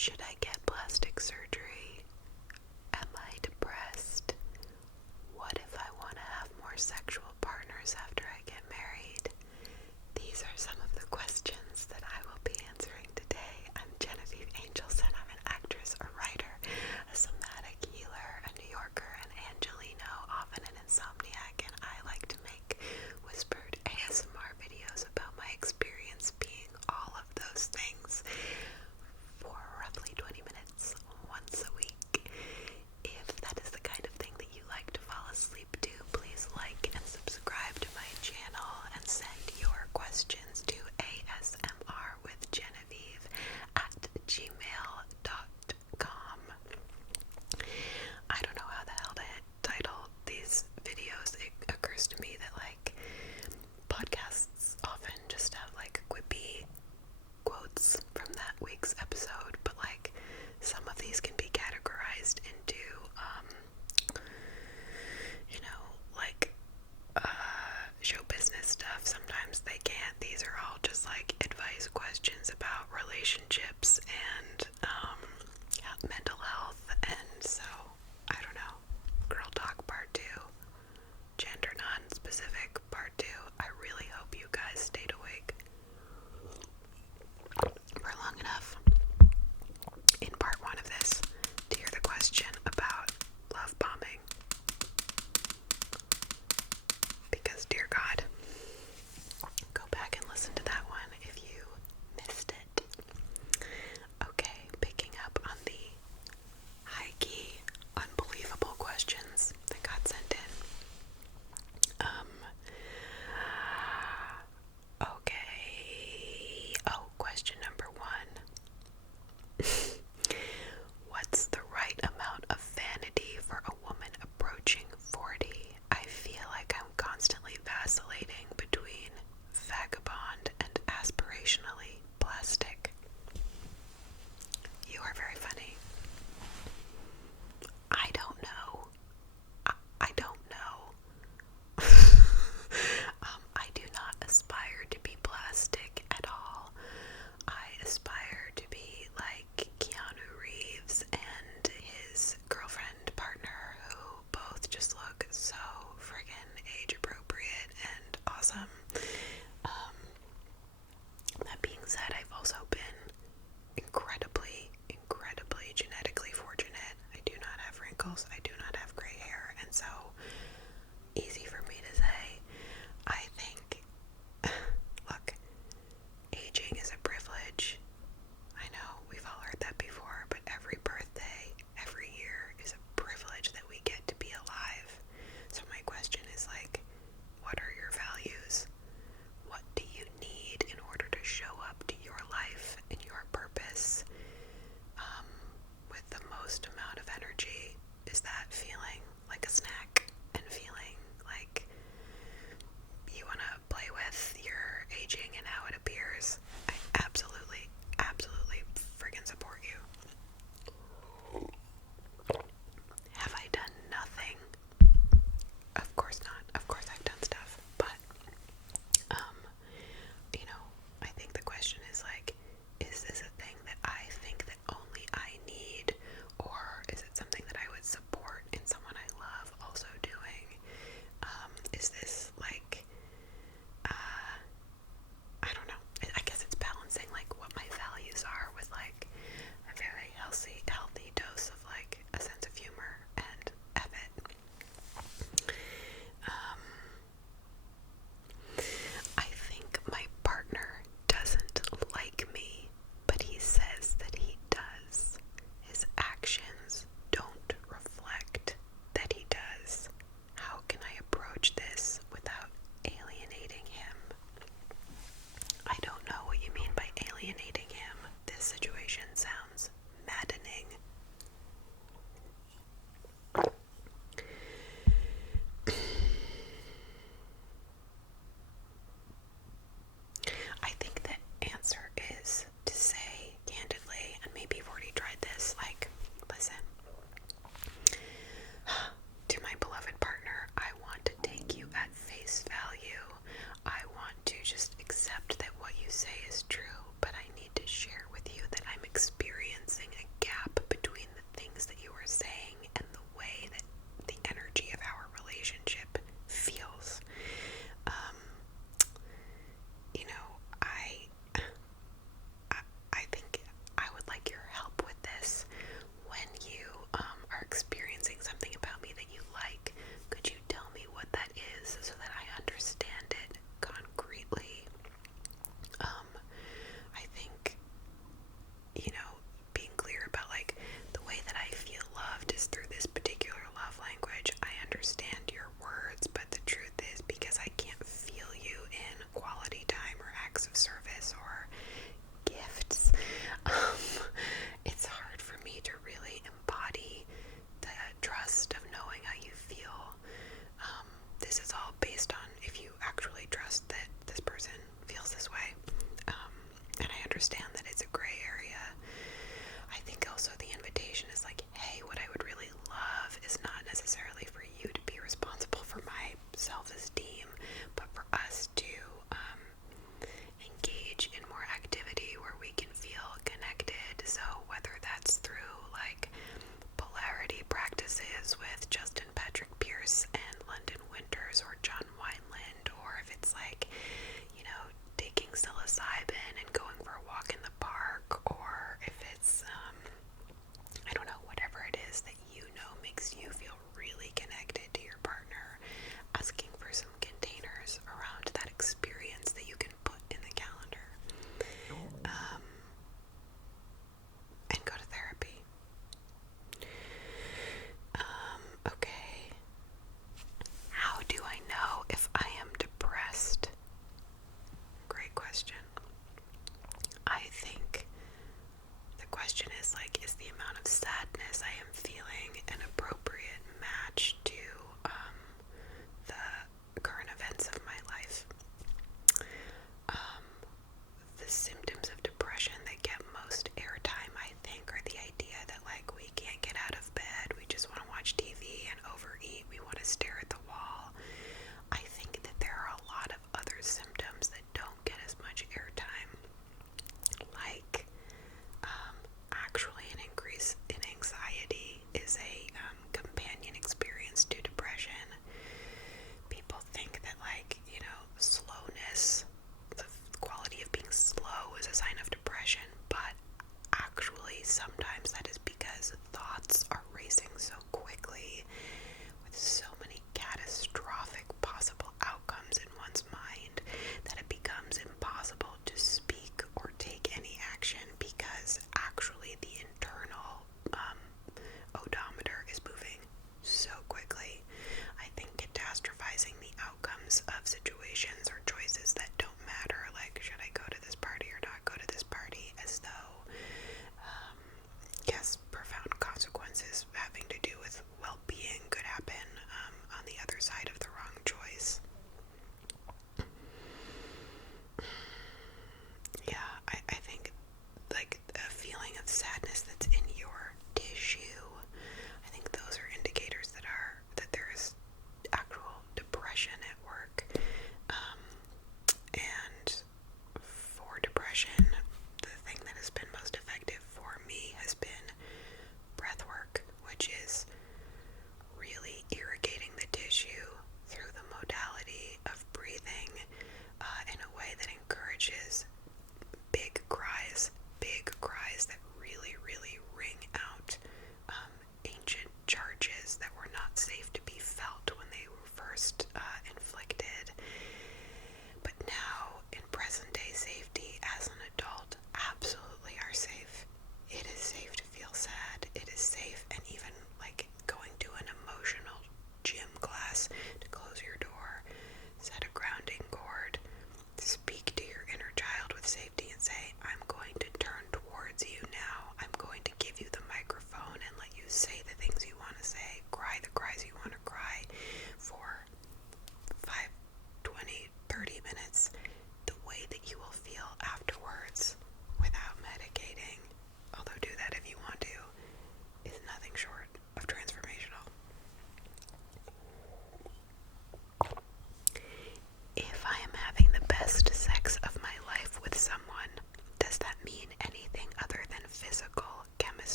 Should I get plastic surgery? Am I depressed? What if I want to have more sexual partners after I get married? These are some of the questions that I will be answering today. I'm Genevieve Angelson. I'm an actress, a writer, a somatic healer, a New Yorker, an Angelino, often an insomniac, and I like to make whispered ASMR videos about my experience being all of those things for roughly 20 minutes once a week. If that is the kind of thing that you like to fall asleep to, please like and subscribe to my channel and send your questions to asmrwithgenevieve@gmail.com. I don't know how the hell to title these videos. It occurs to me that podcasts often just have quippy quotes from that week's episode, but some of these can be categorized into show business stuff. Sometimes they can't. These are all just advice questions about relationships and mental health, and so I don't know. Girl talk part 2, gender non-specific part 2. I really hope you guys stayed awake for long enough in part 1 of this to hear the question about love bombing. Because, dear God, go back and listen to that one if you missed it. Okay, picking up on the high-key, unbelievable questions that got sent in. Okay. Oh, question number 1. What's the right amount of vanity for a woman approaching 40? I feel like I'm constantly vacillating between vagabond and aspirationally plastic. You are very funny. I don't know. I don't know. I do not aspire to be plastic at all. I aspire to be like Keanu Reeves and his girlfriend partner, who both just look so friggin' age appropriate and awesome. That being said, I've also been incredibly genetically fortunate. I do not have wrinkles, I do not have gray hair, and so easy for me to say. I think, look, aging is a privilege. I know, we've all heard that before, but every birthday, every year is a privilege that we get to be alive. So my question is what are your values? What do you need in order to show up to your life and your purpose?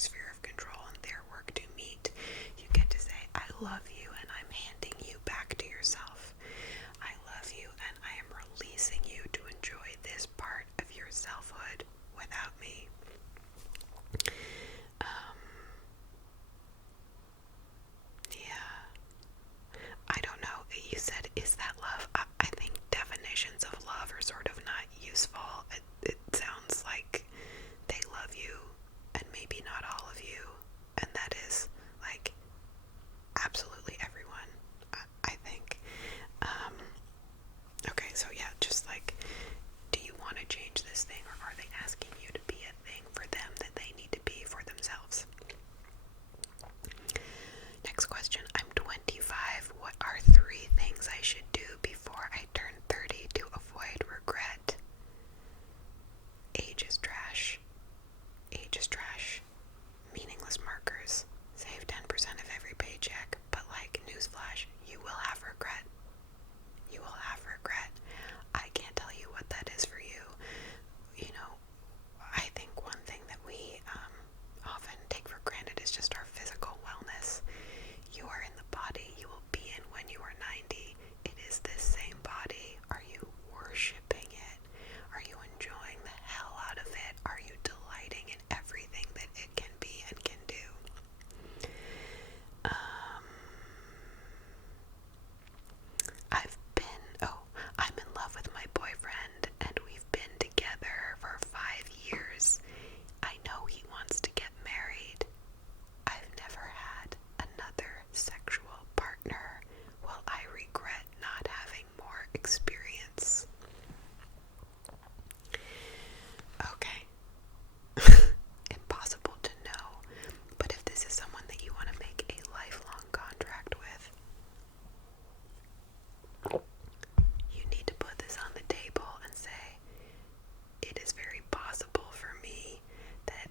sphere of control and their work to meet. You get to say, I love you, and I'm handing you back to yourself. I love you, and I am releasing you to enjoy this part of your selfhood without me. I don't know. You said, is that love? I think definitions of love are sort of not useful. It sounds like they love you, and maybe not all of you, and that is like absolutely everyone, I think. Okay, so yeah, just like, do you want to change this thing, or are they asking you to be a thing for them that they need to be for themselves? Next question. I'm 25. What are 3 things I should do before I turn 30 to avoid regret? Age is trash. Age is trash. Meaningless markers. Save 10% of every paycheck. But like, newsflash, you will have regret. You will have regret. I can't tell you what that is for you. You know, I think one thing that we often take for granted is just our physical wellness. You are in the body you will be in when you are 90. It is this same body. Are you worshiping it? Are you enjoying the hell out of it? Are you delighting in everything that it can be and can do? I'm in love with my boyfriend, and we've been together for 5 years. I know he wants to get married. I've never had another sexual partner. Will I regret not having more experience? Okay. Impossible to know, but if this is someone that you want to make a lifelong contract with, you need to put this on the table and say, it is very possible for me that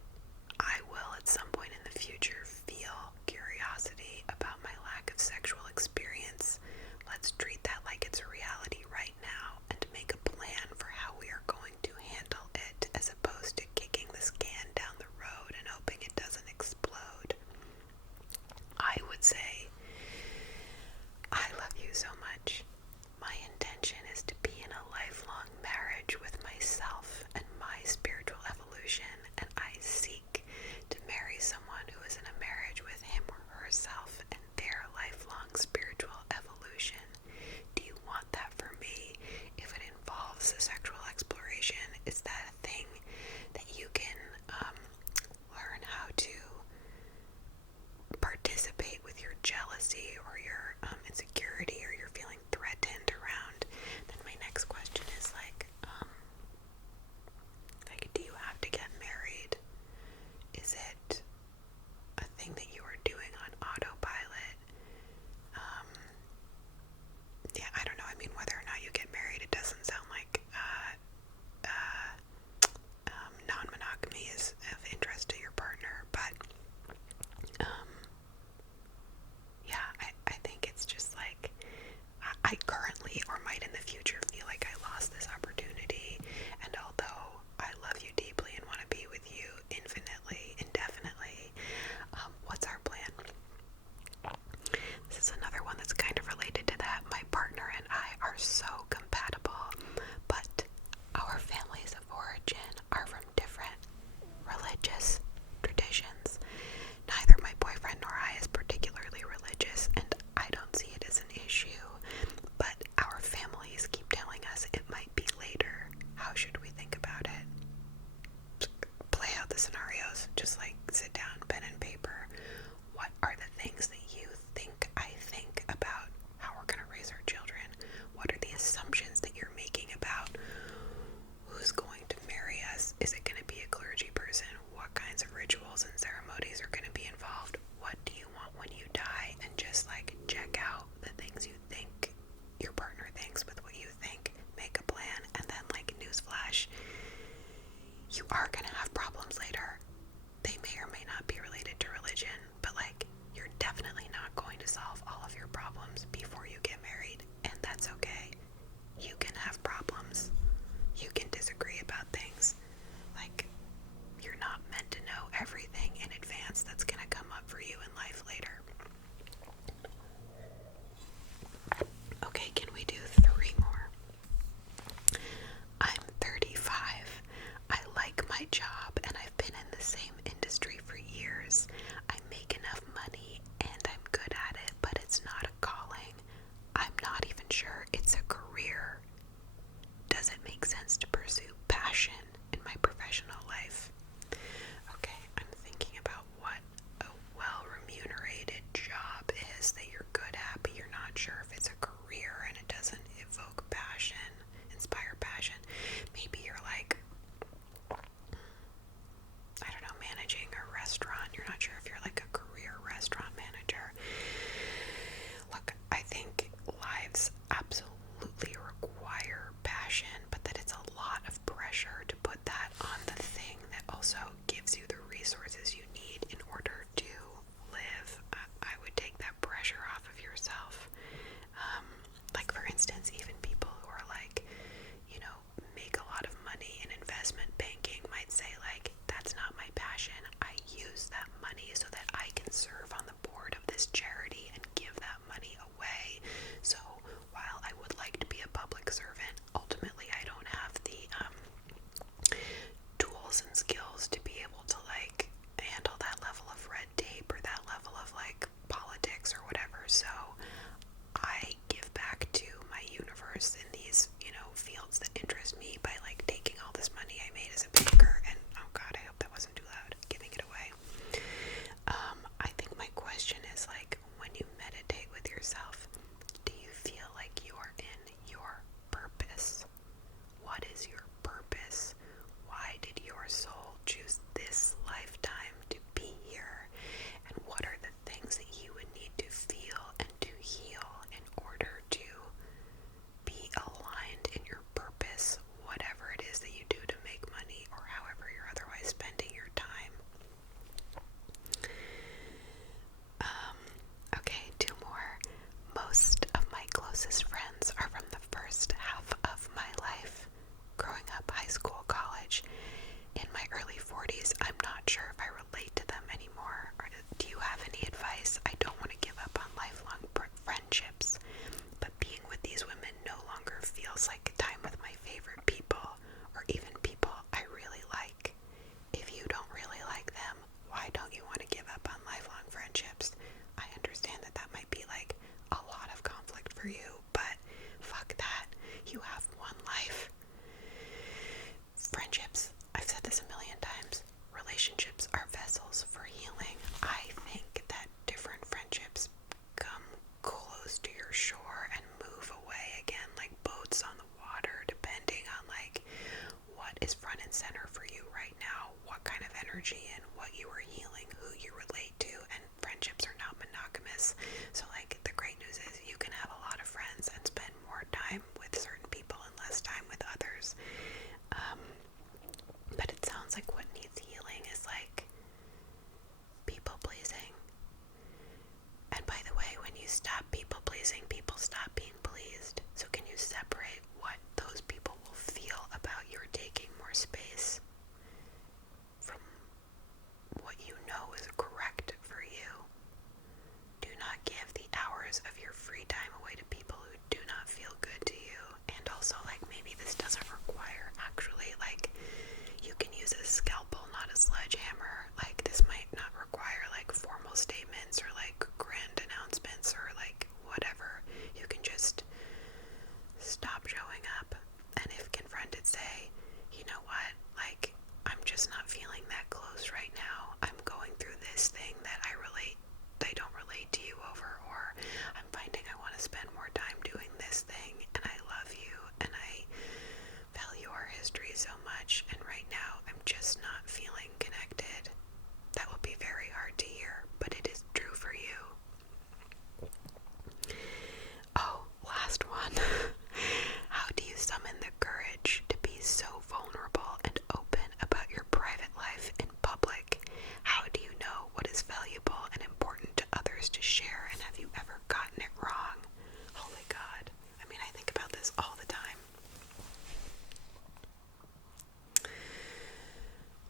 I will at some point in the future feel curiosity about my lack of sexual experience. Let's treat that like it's a reality right now and make a plan for how we are going to handle it, as opposed to kicking this can down the road and hoping it doesn't explode. I would say, I love you so much. My intention is to be in a lifelong marriage with myself and my spiritual evolution, and I seek to marry someone who is in a marriage with him or herself and their lifelong spiritual evolution. Do you want that for me? If it involves a sexual exploration, is that a thing that you can learn how to participate with your jealousy or your insecurity, or you're feeling threatened around? Then my next question is like, do you have to get married? Is it a thing that you are doing on autopilot? Yeah, I don't know. I mean, whether or not you get married, it doesn't sound like else, like time with my favorite people, or even people I really like. If you don't really like them, why don't you want to give up on lifelong friendships? I understand that that might be like a lot of conflict for you, but fuck that. You have one life. Friendships, I've said this a million times, relationships are vessels for healing. I think that different friendships come close to your shore and move away again like boats on the water, depending on like what is front and center for you right now, what kind of energy and what you are healing, who you relate to. And friendships are not monogamous, so like the great news is you can have a lot of friends and spend more time with certain people and less time with others. But it sounds like what needs healing is like people pleasing. And by the way, when you stop people pleasing, people stop being pleased. So can you separate what those people will feel about your taking more space from what you know is correct for you? Do not give the hours of your free time away to people who do not feel good to you. And also, like, maybe this doesn't require actually, like, you can use a scalpel, not a sledgehammer. Like, this might not require like formal statements or like grand announcements or like whatever. You can just stop showing up, and if confronted, say, you know what, like, I'm just not feeling that close right now. I'm going through this thing that I don't relate to you over, or I'm finding I want to spend more time doing this thing, and I love you, and I value our history so much, and right now I'm just not feeling connected. That will be very hard to hear, but it is true for you. Oh, last one. How do you summon the courage to be so vulnerable and open about your private life in public? How do you know what is valuable and important to others to share, and have you ever gotten it wrong? Holy God. I mean, I think about this all the time.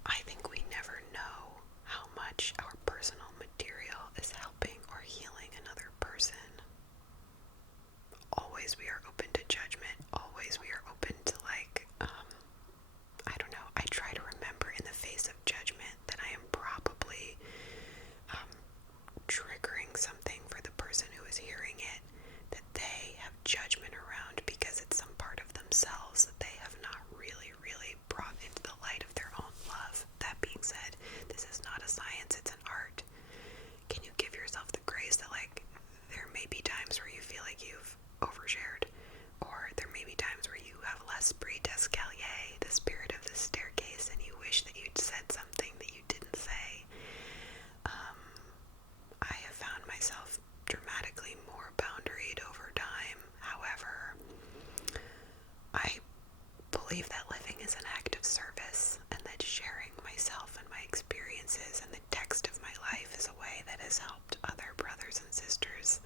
I think we never know how much our personal material is helping or healing another person. Always we are open to judgment. Always we are open to like, I don't know. I try to remember in the face of judgment that I am probably triggering something for the person who is hearing it, that they have judgment around because it's some part of themselves that they have not really brought into the light of their own love. That being said, this is not a science, it's an art. Can you give yourself the grace that like there may be times where you feel like you've overshared, or there may be times where you have l'esprit d'escalier, the spirit of the staircase, and you wish that you'd said something that you didn't say. I have found myself dramatically more boundaried over time. However, I believe that living is an act of service, and that sharing myself and my experiences and the text of my life is a way that has helped other brothers and sisters